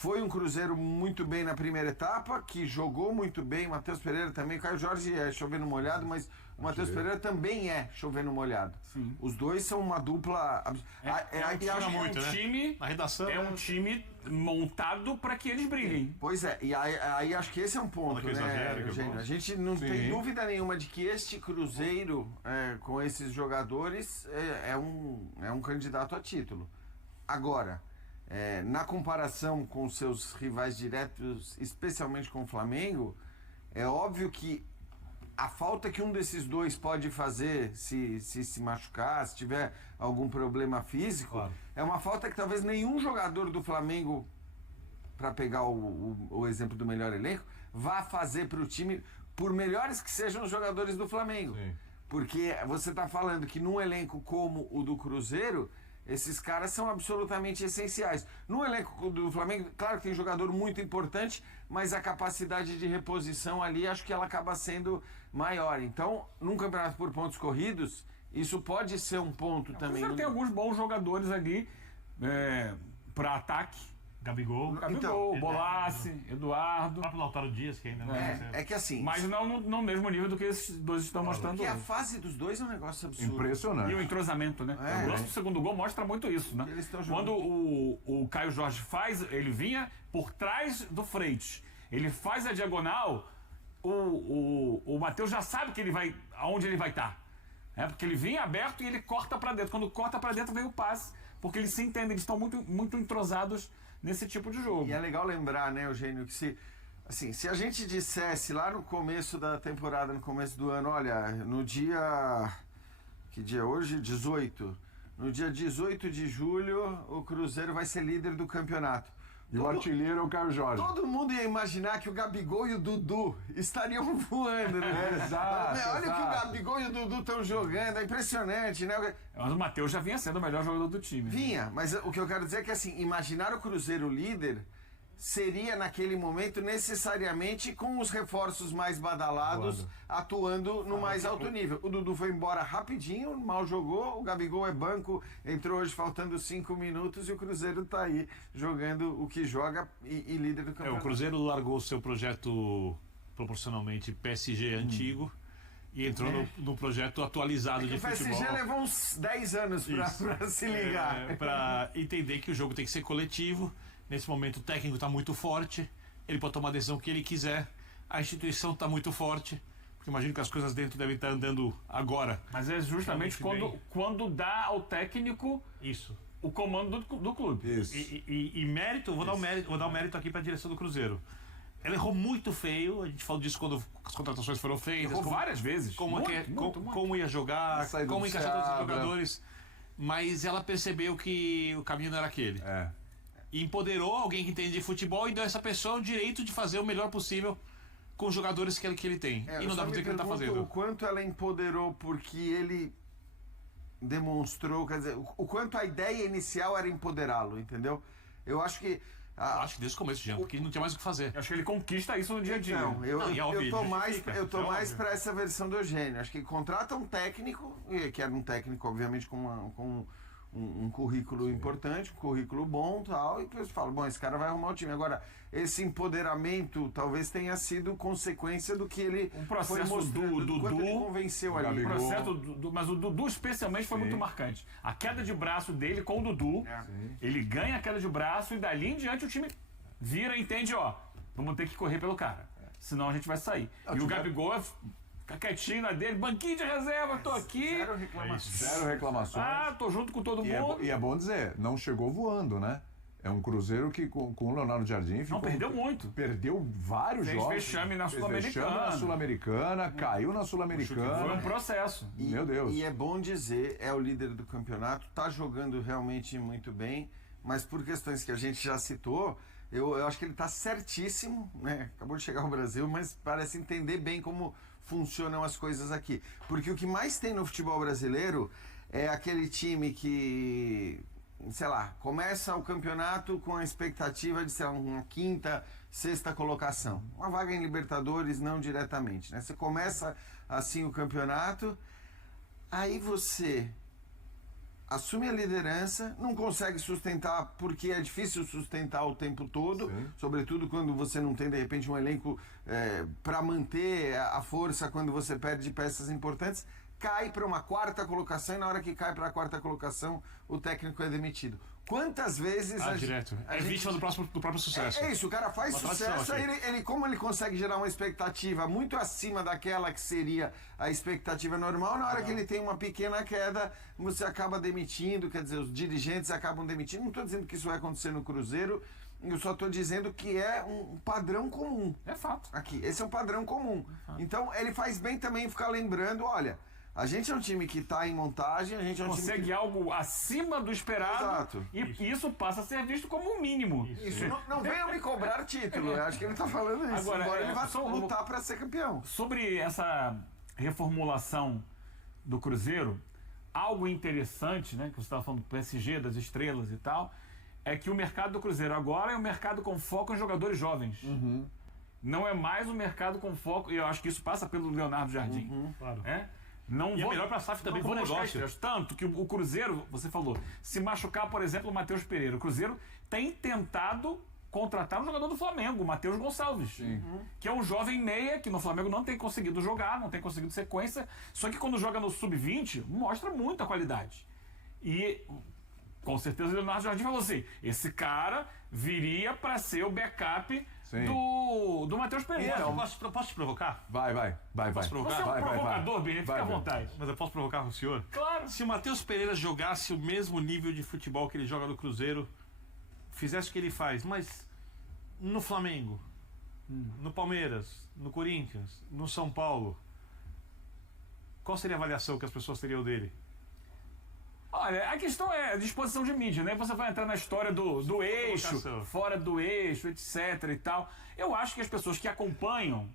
Foi um Cruzeiro muito bem na primeira etapa, que jogou muito bem, o Matheus Pereira também, o Caio Jorge é chovendo molhado, mas o Matheus Pereira também é chovendo molhado. Sim. Os dois são uma dupla... time, na redação, é um time montado para que eles brilhem. Pois é, e aí acho que esse é um ponto, né, Eugênio? A gente não tem dúvida nenhuma de que este Cruzeiro, com esses jogadores, é um candidato a título. Agora, na comparação com seus rivais diretos, especialmente com o Flamengo, é óbvio que a falta que um desses dois pode fazer se machucar, se tiver algum problema físico, claro, é uma falta que talvez nenhum jogador do Flamengo, para pegar o exemplo do melhor elenco, vá fazer para o time, por melhores que sejam os jogadores do Flamengo. Sim. Porque você está falando que num elenco como o do Cruzeiro, esses caras são absolutamente essenciais. No elenco do Flamengo, claro que tem jogador muito importante, mas a capacidade de reposição ali, acho que ela acaba sendo maior. Então, num campeonato por pontos corridos, isso pode ser um ponto também. Tem alguns bons jogadores ali para ataque. Gabigol, Bolassi, Eduardo. O próprio Lautaro Dias, que ainda não é que assim... Mas não no mesmo nível do que esses dois estão mostrando hoje. E a fase dos dois é um negócio absurdo. Impressionante. E o entrosamento, né? O lance do segundo gol mostra muito isso, né? Quando o Caio Jorge ele vinha por trás do Freitas. Ele faz a diagonal, o Matheus já sabe que aonde ele vai estar. Porque ele vinha aberto e ele corta pra dentro. Quando corta pra dentro vem o passe, porque eles se entendem, eles estão muito, muito entrosados nesse tipo de jogo. E é legal lembrar, né, Eugênio, que se a gente dissesse lá no começo da temporada, no começo do ano, olha, no dia... Que dia é hoje? 18. No dia 18 de julho, o Cruzeiro vai ser líder do campeonato. E o artilheiro é o Caio Jorge. Todo mundo ia imaginar que o Gabigol e o Dudu estariam voando, né? Exato. Olha o que o Gabigol e o Dudu estão jogando, é impressionante, né? Mas o Matheus já vinha sendo o melhor jogador do time. Vinha, mas o que eu quero dizer é que assim, imaginar o Cruzeiro líder seria naquele momento necessariamente com os reforços mais badalados atuando no mais alto nível. O Dudu foi embora rapidinho, mal jogou, o Gabigol é banco, entrou hoje faltando 5 minutos e o Cruzeiro tá aí jogando o que joga e líder do campeonato. O Cruzeiro largou o seu projeto proporcionalmente PSG antigo e entrou no projeto atualizado de futebol. O PSG levou uns 10 anos para se ligar. Para entender que o jogo tem que ser coletivo. Nesse momento o técnico está muito forte, ele pode tomar a decisão que ele quiser, a instituição está muito forte, porque imagino que as coisas dentro devem estar andando agora. Mas é justamente quando dá ao técnico o comando do clube. Isso. E mérito, vou dar um mérito aqui para a direção do Cruzeiro. Ela errou muito feio, a gente falou disso quando as contratações foram feitas. Errou várias vezes. Como ia jogar, como encaixar todos os jogadores. Mas ela percebeu que o caminho não era aquele. E empoderou alguém que entende de futebol e deu a essa pessoa o direito de fazer o melhor possível com os jogadores que ele tem. E não dá pra dizer que ele tá fazendo. O quanto ela empoderou porque ele demonstrou, quer dizer, o quanto a ideia inicial era empoderá-lo, entendeu? Eu acho que... acho que desde o começo, Jean, porque não tinha mais o que fazer. Eu acho que ele conquista isso no dia a dia. Não, eu tô mais para essa versão do Eugênio. Acho que contrata um técnico, que era um técnico, obviamente, com um currículo importante, um currículo bom e tal, e depois fala, bom, esse cara vai arrumar o time. Agora, esse empoderamento talvez tenha sido consequência do que ele foi mostrando, do Dudu, ele convenceu ali. Mas o Dudu especialmente foi muito marcante. A queda de braço dele com o Dudu, ele ganha a queda de braço e dali em diante o time vira e entende, vamos ter que correr pelo cara, senão a gente vai sair. E o Gabigol fica quietinho na dele, banquinho de reserva, tô aqui. Zero reclamações. Tô junto com todo mundo. E é bom dizer, não chegou voando, né? É um Cruzeiro que com o Leonardo Jardim perdeu muito. Perdeu vários jogos. Fez vexame na Sul-Americana. Caiu na Sul-Americana. Foi um processo. Meu Deus. E é bom dizer, é o líder do campeonato, tá jogando realmente muito bem, mas por questões que a gente já citou, eu acho que ele tá certíssimo, né? Acabou de chegar ao Brasil, mas parece entender bem como funcionam as coisas aqui. Porque o que mais tem no futebol brasileiro é aquele time que, sei lá, começa o campeonato com a expectativa de ser uma quinta, sexta colocação. Uma vaga em Libertadores, não diretamente, né? Você começa assim o campeonato, aí você assume a liderança, não consegue sustentar porque é difícil sustentar o tempo todo, sobretudo quando você não tem, de repente, um elenco para manter a força quando você perde peças importantes, cai para uma 4ª colocação e na hora que cai para a 4ª colocação o técnico é demitido. Quantas vezes direto. Vítima do próprio sucesso. É isso, o cara faz sucesso, aí como ele consegue gerar uma expectativa muito acima daquela que seria a expectativa normal, na hora que ele tem uma pequena queda, você acaba demitindo, quer dizer, os dirigentes acabam demitindo. Não estou dizendo que isso vai acontecer no Cruzeiro, eu só estou dizendo que é um padrão comum. É fato. Aqui, esse é um padrão comum. Então, ele faz bem também ficar lembrando, olha, a gente é um time que está em montagem, a gente é um consegue time que... algo acima do esperado. Exato. E isso passa a ser visto como um mínimo. Isso. Não venham me cobrar título, eu acho que ele está falando isso. Agora ele vai lutar para ser campeão. Sobre essa reformulação do Cruzeiro, algo interessante, né, que você estava falando do PSG, das estrelas e tal, é que o mercado do Cruzeiro agora é um mercado com foco em jogadores jovens. Não é mais um mercado com foco, e eu acho que isso passa pelo Leonardo Jardim. Claro. Não e é melhor para a SAF também, bom negócio. Tanto que o Cruzeiro, você falou, se machucar, por exemplo, o Matheus Pereira. O Cruzeiro tem tentado contratar um jogador do Flamengo, o Matheus Gonçalves, que é um jovem meia que no Flamengo não tem conseguido jogar, não tem conseguido sequência, só que quando joga no Sub-20, mostra muita qualidade. E com certeza o Leonardo Jardim falou assim, esse cara viria para ser o backup do Matheus Pereira. Posso te provocar? Vai. Posso provocar? Você é um provocador, Benê, fica à vontade. Mas eu posso provocar o senhor? Claro. Se o Matheus Pereira jogasse o mesmo nível de futebol que ele joga no Cruzeiro, fizesse o que ele faz, mas no Flamengo, no Palmeiras, no Corinthians, no São Paulo, qual seria a avaliação que as pessoas teriam dele? Olha, a questão é a disposição de mídia, né? Você vai entrar na história do eixo, fora do eixo, etc e tal. Eu acho que as pessoas que acompanham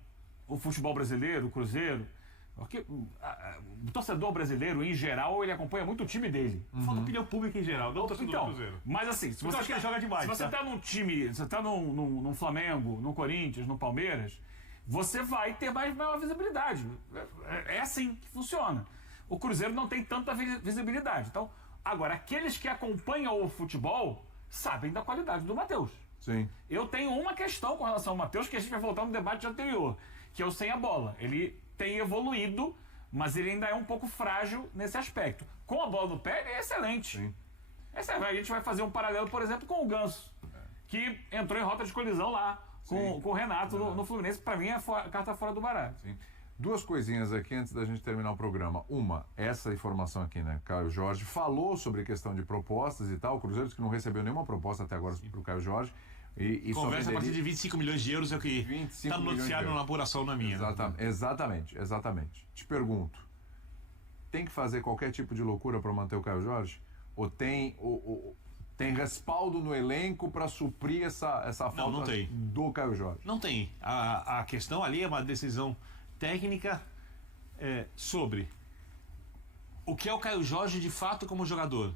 o futebol brasileiro, o Cruzeiro, porque o torcedor brasileiro, em geral, ele acompanha muito o time dele. Fala opinião pública em geral, não o torcedor do Cruzeiro. Mas assim, se você, acho que ele joga demais, se você tá num time, você tá num Flamengo, no Corinthians, no Palmeiras, você vai ter maior visibilidade. É assim que funciona. O Cruzeiro não tem tanta visibilidade. Então, agora, aqueles que acompanham o futebol sabem da qualidade do Matheus. Sim. Eu tenho uma questão com relação ao Matheus, que a gente vai voltar no debate anterior, que é o sem a bola. Ele tem evoluído, mas ele ainda é um pouco frágil nesse aspecto. Com a bola no pé, ele é excelente. Sim. A gente vai fazer um paralelo, por exemplo, com o Ganso, que entrou em rota de colisão lá com o Renato no Fluminense. Para mim, é a carta fora do baralho. Sim. Duas coisinhas aqui antes da gente terminar o programa. Uma, essa informação aqui, né? Caio Jorge falou sobre questão de propostas e tal. O Cruzeiro disse que não recebeu nenhuma proposta até agora para o Caio Jorge. E conversa a partir de 25 milhões de euros é o que está no noticiário na apuração na minha. Exatamente. Te pergunto, tem que fazer qualquer tipo de loucura para manter o Caio Jorge? Ou tem respaldo no elenco para suprir essa falta do Caio Jorge? Não tem. A questão ali é uma decisão técnica sobre o que é o Caio Jorge de fato como jogador.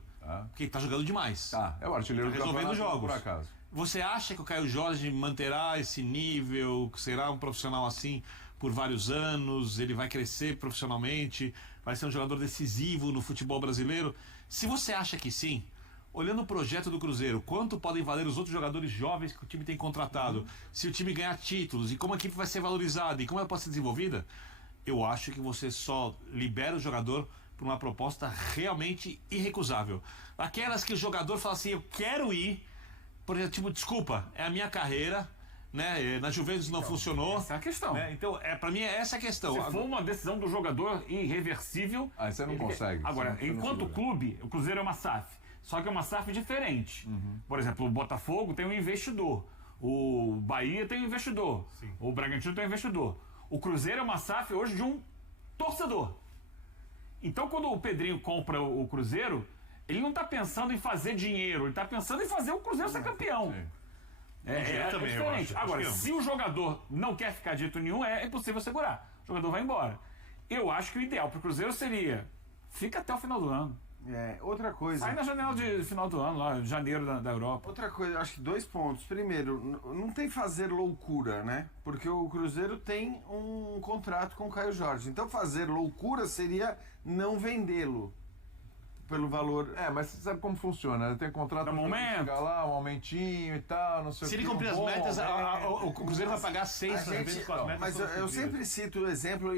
Porque ele tá jogando demais. É o artilheiro do resolvendo jogos. Por acaso. Você acha que o Caio Jorge manterá esse nível, que será um profissional assim por vários anos, ele vai crescer profissionalmente, vai ser um jogador decisivo no futebol brasileiro? Se você acha que sim, olhando o projeto do Cruzeiro, quanto podem valer os outros jogadores jovens que o time tem contratado, se o time ganhar títulos e como a equipe vai ser valorizada e como ela pode ser desenvolvida, eu acho que você só libera o jogador por uma proposta realmente irrecusável. Aquelas que o jogador fala assim, eu quero ir, por exemplo, tipo, desculpa, é a minha carreira, né? Na Juventus não funcionou. Essa é a questão. Né? Então, para mim, é essa a questão. Se for uma decisão do jogador irreversível... Aí você não consegue. Agora, enquanto clube, o Cruzeiro é uma SAF. Só que é uma SAF diferente. Por exemplo, o Botafogo tem um investidor. O Bahia tem um investidor. Sim. O Bragantino tem um investidor. O Cruzeiro é uma SAF hoje de um torcedor. Então, quando o Pedrinho compra o Cruzeiro, ele não está pensando em fazer dinheiro, ele está pensando em fazer o Cruzeiro ser campeão. É diferente. Agora, se o jogador não quer ficar de jeito nenhum, é impossível segurar. O jogador vai embora. Eu acho que o ideal para o Cruzeiro seria fica até o final do ano. Outra coisa. Sai na janela de final do ano, lá, janeiro da Europa. Outra coisa, acho que 2 pontos. Primeiro, não tem fazer loucura, né? Porque o Cruzeiro tem um contrato com o Caio Jorge. Então fazer loucura seria não vendê-lo. pelo valor. Mas você sabe como funciona, tem contrato no momento, chegar lá, um aumentinho e tal, não sei o que. Se ele cumprir as metas, o Cruzeiro vai pagar 6 vezes com as metas. Mas eu sempre cito o exemplo,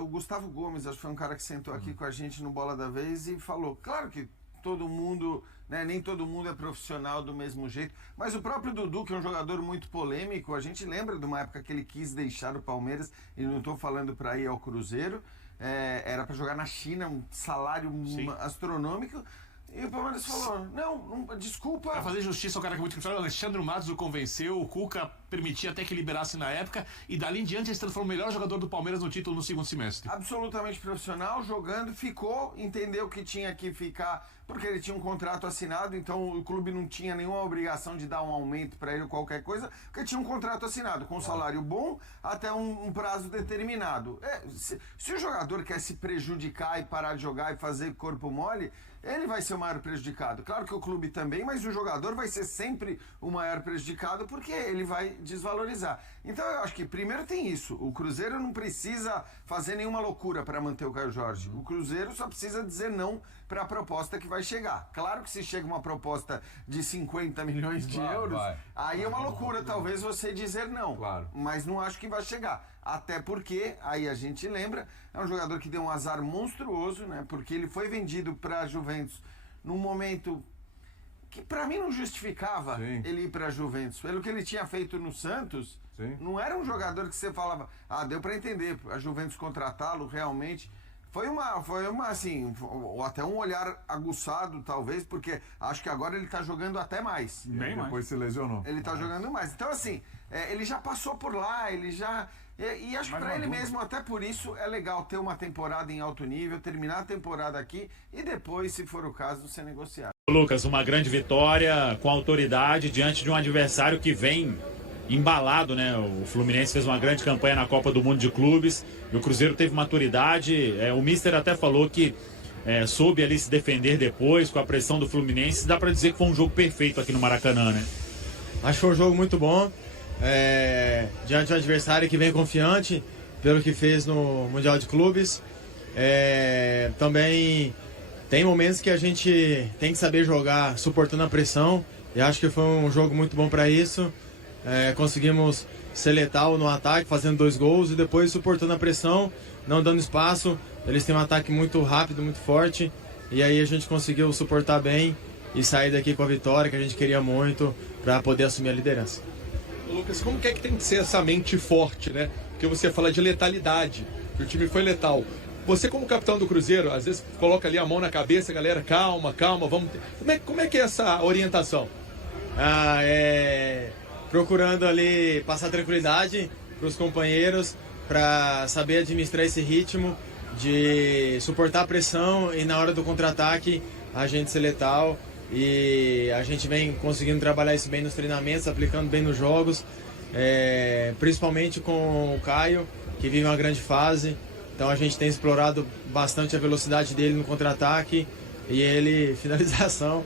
o Gustavo Gomes, acho que foi um cara que sentou aqui com a gente no Bola da Vez e falou, claro que todo mundo, né, nem todo mundo é profissional do mesmo jeito, mas o próprio Dudu, que é um jogador muito polêmico, a gente lembra de uma época que ele quis deixar o Palmeiras, e não estou falando para ir ao Cruzeiro, era para jogar na China, um salário astronômico, e o Palmeiras falou, não, desculpa. Pra fazer justiça ao cara que é muito criticado, o Alexandre Matos o convenceu, o Cuca permitia até que liberasse na época, e dali em diante ele foi o melhor jogador do Palmeiras no título no segundo semestre. Absolutamente profissional, jogando, ficou, entendeu que tinha que ficar, porque ele tinha um contrato assinado, então o clube não tinha nenhuma obrigação de dar um aumento para ele ou qualquer coisa, porque tinha um contrato assinado, com um salário bom até um prazo determinado. Se o jogador quer se prejudicar e parar de jogar e fazer corpo mole, ele vai ser o maior prejudicado. Claro que o clube também, mas o jogador vai ser sempre o maior prejudicado porque ele vai desvalorizar. Então eu acho que primeiro tem isso. O Cruzeiro não precisa fazer nenhuma loucura para manter o Caio Jorge. O Cruzeiro só precisa dizer não para a proposta que vai chegar. Claro que se chega uma proposta de 50 milhões de euros, aí é uma loucura talvez você dizer não. Claro. Mas não acho que vai chegar. Até porque, aí a gente lembra, é um jogador que deu um azar monstruoso, né? Porque ele foi vendido para a Juventus num momento que para mim não justificava ele ir para a Juventus. Pelo que ele tinha feito no Santos, não era um jogador que você falava, deu para entender, a Juventus contratá-lo realmente. Foi uma assim, ou até um olhar aguçado, talvez, porque acho que agora ele tá jogando até mais. Bem mais. Depois se lesionou. Ele tá jogando mais. Então, assim, ele já passou por lá, ele já... E acho que para ele mesmo, até por isso, é legal ter uma temporada em alto nível, terminar a temporada aqui e depois, se for o caso, ser negociado. Lucas, uma grande vitória com autoridade diante de um adversário que vem embalado, né? O Fluminense fez uma grande campanha na Copa do Mundo de Clubes e o Cruzeiro teve maturidade. O Mister até falou que soube ali se defender depois com a pressão do Fluminense. Dá para dizer que foi um jogo perfeito aqui no Maracanã, né? Acho que foi um jogo muito bom. Diante de um adversário que vem confiante pelo que fez no Mundial de Clubes. Também tem momentos que a gente tem que saber jogar suportando a pressão, e acho que foi um jogo muito bom para isso. Conseguimos ser letal no ataque, fazendo 2 gols e depois suportando a pressão, não dando espaço. Eles têm um ataque muito rápido, muito forte, e aí a gente conseguiu suportar bem e sair daqui com a vitória que a gente queria muito para poder assumir a liderança. Lucas, como que tem que ser essa mente forte, né? Porque você fala de letalidade, que o time foi letal. Você, como capitão do Cruzeiro, às vezes coloca ali a mão na cabeça, galera, calma, vamos... Como é que é essa orientação? Procurando ali passar tranquilidade para os companheiros, para saber administrar esse ritmo, de suportar a pressão e na hora do contra-ataque a gente ser letal. E a gente vem conseguindo trabalhar isso bem nos treinamentos, aplicando bem nos jogos, principalmente com o Caio, que vive uma grande fase. Então a gente tem explorado bastante a velocidade dele no contra-ataque e ele, finalização,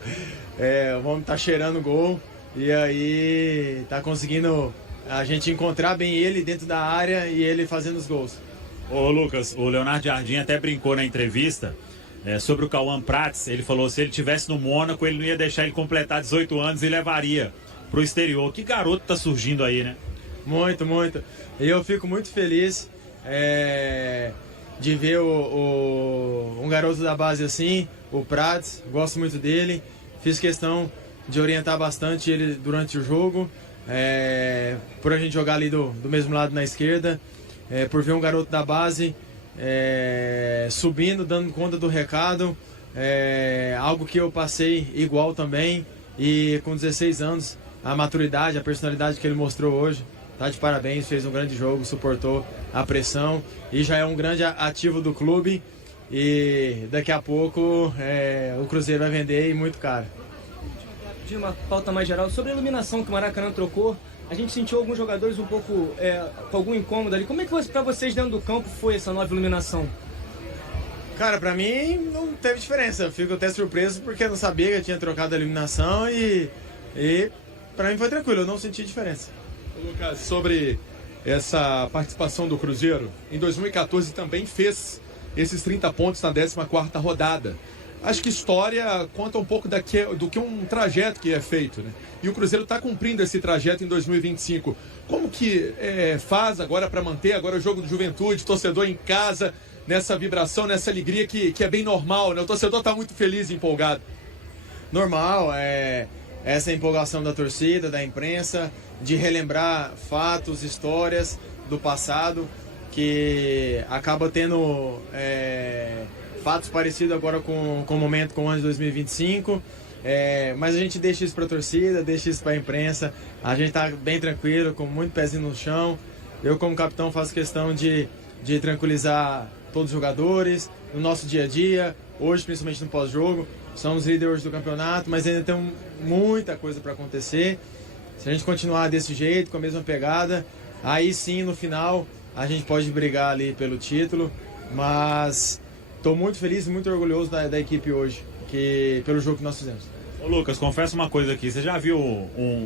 o homem tá cheirando gol e aí tá conseguindo a gente encontrar bem ele dentro da área e ele fazendo os gols. Ô Lucas, o Leonardo Jardim até brincou na entrevista sobre o Cauã Prats. Ele falou que se ele estivesse no Mônaco, ele não ia deixar ele completar 18 anos e levaria pro exterior. Que garoto tá surgindo aí, né? Muito, muito. E eu fico muito feliz de ver um garoto da base assim, o Prats. Gosto muito dele. Fiz questão de orientar bastante ele durante o jogo, por a gente jogar ali do mesmo lado na esquerda, por ver um garoto da base subindo, dando conta do recado, algo que eu passei igual também, e com 16 anos, a maturidade, a personalidade que ele mostrou hoje, tá de parabéns, fez um grande jogo, suportou a pressão e já é um grande ativo do clube, e daqui a pouco o Cruzeiro vai vender e muito caro. De uma pauta mais geral, sobre a iluminação que o Maracanã trocou, a gente sentiu alguns jogadores um pouco com algum incômodo ali. Como é que pra vocês dentro do campo foi essa nova iluminação? Cara, pra mim não teve diferença. Eu fico até surpreso porque eu não sabia que eu tinha trocado a iluminação e pra mim foi tranquilo, eu não senti diferença. Lucas, sobre essa participação do Cruzeiro, em 2014 também fez esses 30 pontos na 14ª rodada. acho que história conta um pouco do que um trajeto que é feito, né? E o Cruzeiro está cumprindo esse trajeto em 2025. Como que faz agora para manter agora o jogo de juventude, torcedor em casa, nessa vibração, nessa alegria que é bem normal, né? O torcedor está muito feliz e empolgado. Normal, essa empolgação da torcida, da imprensa, de relembrar fatos, histórias do passado, que acaba tendo fatos parecidos agora com o momento, com o ano de 2025. Mas a gente deixa isso para a torcida, deixa isso para a imprensa. A gente está bem tranquilo, com muito pezinho no chão. Eu, como capitão, faço questão de tranquilizar todos os jogadores no nosso dia a dia, hoje principalmente no pós-jogo. Somos líderes do campeonato, mas ainda tem muita coisa para acontecer. Se a gente continuar desse jeito, com a mesma pegada, aí sim, no final, a gente pode brigar ali pelo título. Mas estou muito feliz e muito orgulhoso da equipe hoje, pelo jogo que nós fizemos. Ô Lucas, confessa uma coisa aqui. Você já viu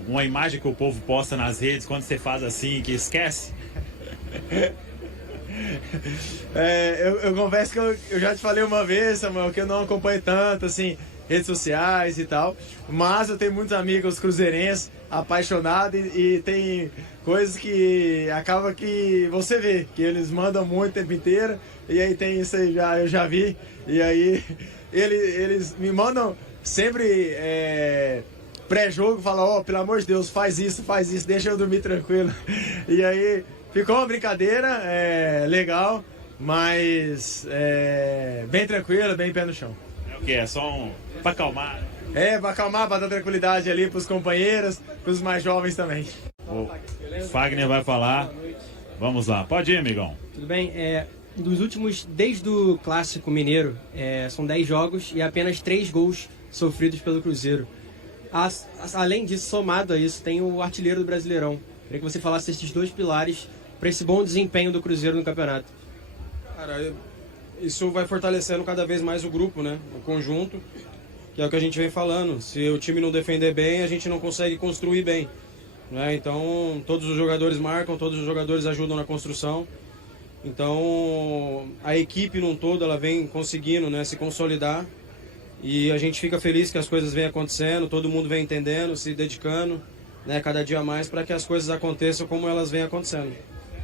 uma imagem que o povo posta nas redes quando você faz assim, que esquece? Eu confesso que eu já te falei uma vez, Samuel, que eu não acompanho tanto, assim, redes sociais e tal, mas eu tenho muitos amigos cruzeirenses apaixonados e tem coisas que acaba que você vê, que eles mandam muito o tempo inteiro, e aí tem isso aí, eu já vi, e aí eles me mandam sempre pré-jogo, falam, pelo amor de Deus, faz isso, deixa eu dormir tranquilo, e aí ficou uma brincadeira, legal, mas bem tranquila, bem pé no chão. É o que? É só pra acalmar? Pra acalmar, pra dar tranquilidade ali pros companheiros, pros mais jovens também. O Fagner vai falar. Vamos lá, pode ir, amigão. Tudo bem? Desde o Clássico Mineiro, são 10 jogos e apenas 3 gols sofridos pelo Cruzeiro. Além disso, somado a isso, tem o artilheiro do Brasileirão. Queria que você falasse desses 2 pilares para esse bom desempenho do Cruzeiro no campeonato. Cara, isso vai fortalecendo cada vez mais o grupo, né? O conjunto, que é o que a gente vem falando. Se o time não defender bem, a gente não consegue construir bem, né? Então, todos os jogadores marcam, todos os jogadores ajudam na construção. Então, a equipe num todo, ela vem conseguindo, né, se consolidar. E a gente fica feliz que as coisas vêm acontecendo, todo mundo vem entendendo, se dedicando, né, cada dia mais para que as coisas aconteçam como elas vêm acontecendo.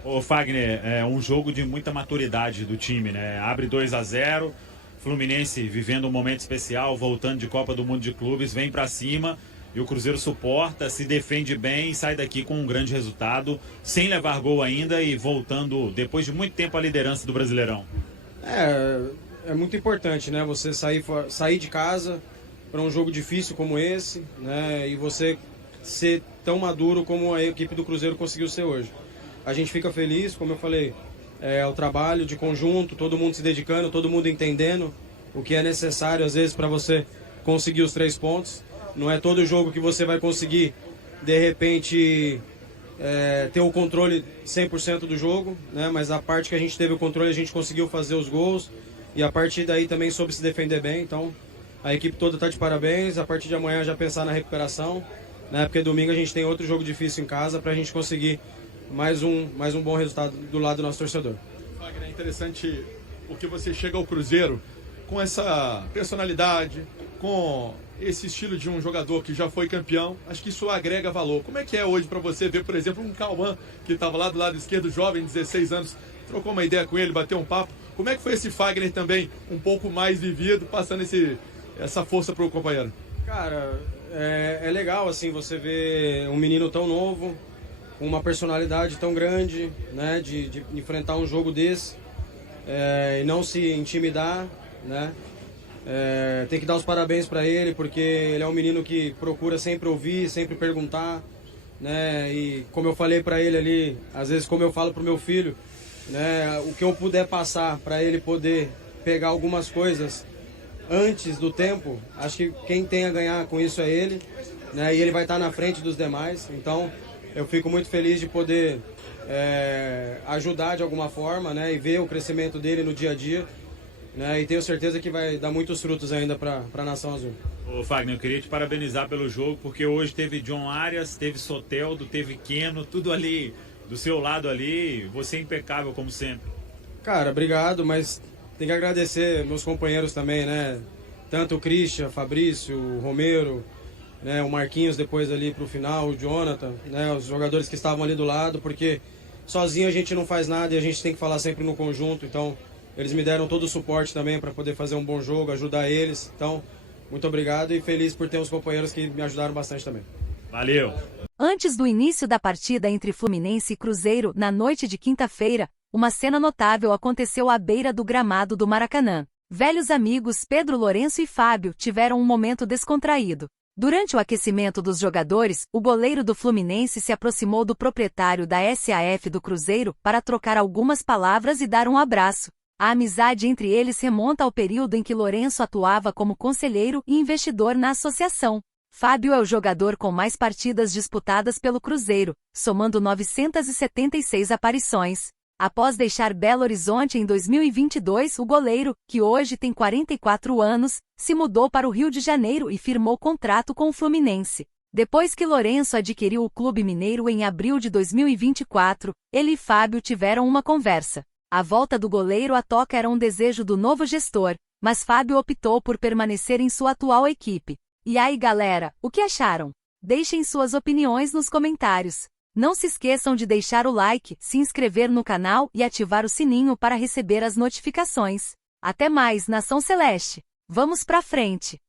Ô Fagner, é um jogo de muita maturidade do time, né? Abre 2-0, Fluminense vivendo um momento especial, voltando de Copa do Mundo de Clubes, vem pra cima e o Cruzeiro suporta, se defende bem e sai daqui com um grande resultado, sem levar gol ainda e voltando depois de muito tempo à liderança do Brasileirão. É muito importante, né? Você sair de casa para um jogo difícil como esse, né? E você ser tão maduro como a equipe do Cruzeiro conseguiu ser hoje. A gente fica feliz, como eu falei, o trabalho de conjunto, todo mundo se dedicando, todo mundo entendendo o que é necessário às vezes para você conseguir os 3 pontos. Não é todo jogo que você vai conseguir, de repente, ter o controle 100% do jogo, né? Mas a parte que a gente teve o controle, a gente conseguiu fazer os gols e a partir daí também soube se defender bem. Então, a equipe toda está de parabéns. A partir de amanhã já pensar na recuperação, né? Porque domingo a gente tem outro jogo difícil em casa para a gente conseguir mais um bom resultado do lado do nosso torcedor. Wagner, é interessante porque você chega ao Cruzeiro com essa personalidade, com esse estilo de um jogador que já foi campeão. Acho que isso agrega valor. Como é que é hoje para você ver, por exemplo, um Cauã que estava lá do lado esquerdo, jovem, 16 anos, trocou uma ideia com ele, bateu um papo. Como é que foi esse Fagner também, um pouco mais vivido, passando essa força para o companheiro? Cara, é legal assim você ver um menino tão novo, com uma personalidade tão grande, né, de enfrentar um jogo desse e não se intimidar, né? Tem que dar os parabéns para ele, porque ele é um menino que procura sempre ouvir, sempre perguntar, né? E como eu falei para ele ali, às vezes como eu falo pro meu filho, né, o que eu puder passar para ele poder pegar algumas coisas antes do tempo, acho que quem tem a ganhar com isso é ele, né? E ele vai estar na frente dos demais. Então eu fico muito feliz de poder ajudar de alguma forma, né? E ver o crescimento dele no dia a dia, né? E tenho certeza que vai dar muitos frutos ainda para a Nação Azul. Ô Fagner, eu queria te parabenizar pelo jogo, porque hoje teve John Arias, teve Soteldo, teve Keno, tudo ali do seu lado ali, você é impecável como sempre. Cara, obrigado, mas tem que agradecer meus companheiros também, né? tanto o Christian, Fabrício, o Romero, né, o Marquinhos depois ali pro final, o Jonathan, né, os jogadores que estavam ali do lado, porque sozinho a gente não faz nada e a gente tem que falar sempre no conjunto, então eles me deram todo o suporte também para poder fazer um bom jogo, ajudar eles, então muito obrigado e feliz por ter uns companheiros que me ajudaram bastante também. Valeu! Antes do início da partida entre Fluminense e Cruzeiro, na noite de quinta-feira, uma cena notável aconteceu à beira do gramado do Maracanã. Velhos amigos Pedro Lourenço e Fábio tiveram um momento descontraído. Durante o aquecimento dos jogadores, o goleiro do Fluminense se aproximou do proprietário da SAF do Cruzeiro para trocar algumas palavras e dar um abraço. A amizade entre eles remonta ao período em que Lourenço atuava como conselheiro e investidor na associação. Fábio é o jogador com mais partidas disputadas pelo Cruzeiro, somando 976 aparições. Após deixar Belo Horizonte em 2022, o goleiro, que hoje tem 44 anos, se mudou para o Rio de Janeiro e firmou contrato com o Fluminense. Depois que Lourenço adquiriu o clube mineiro em abril de 2024, ele e Fábio tiveram uma conversa. A volta do goleiro à toca era um desejo do novo gestor, mas Fábio optou por permanecer em sua atual equipe. E aí, galera, o que acharam? Deixem suas opiniões nos comentários. Não se esqueçam de deixar o like, se inscrever no canal e ativar o sininho para receber as notificações. Até mais, Nação Celeste! Vamos pra frente!